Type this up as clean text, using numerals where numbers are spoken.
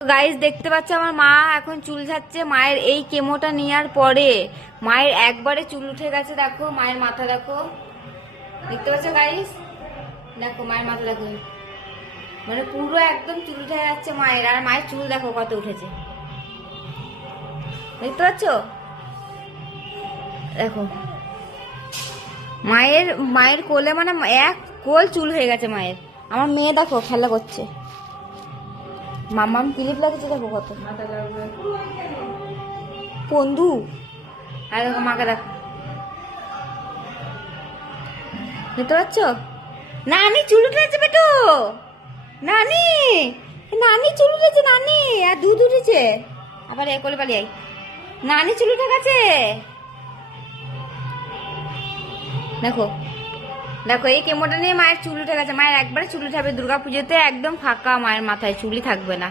Guys দেখতে পাচ্ছ আমার মা এখন চুল ছাড়ছে। মায়ের এই কেমোটা নেওয়ার পরে মায়ের একবারে চুল উঠে গেছে। দেখো মায়ের মাথা, দেখো, দেখতে পাচ্ছ গাইস, দেখো মায়ের মাথা দেখো, মানে পুরো একদম চুল উঠে যাচ্ছে মায়ের। আর মায়ের চুল দেখো কত উঠেছে, দেখতে পাচ্ছ? দেখো মায়ের মায়ের কোলে মানে এক কোল চুল হয়ে গেছে মায়ের। আমার মেয়ে দেখো খেলা করছে, মামাম ক্লিপ লাগছে, দেখো কত বন্ধু। আর দেখো মাকে দেখো, দেখতে পাচ্ছ? নানি চুল উঠেছে বেটো, নানি নানি চুল উঠেছে, নানি আর দুধ উঠেছে। আবার এ কোলে পালিয়ে আই, নানি চুল উঠে গেছে। দেখো দেখো এই কেমোটা নিয়ে মায়ের চুল উঠে গেছে। মায়ের একবারে চুল উঠে যাবে দুর্গা পুজোতে, একদম ফাঁকা মায়ের মাথায়, চুলই থাকবে না।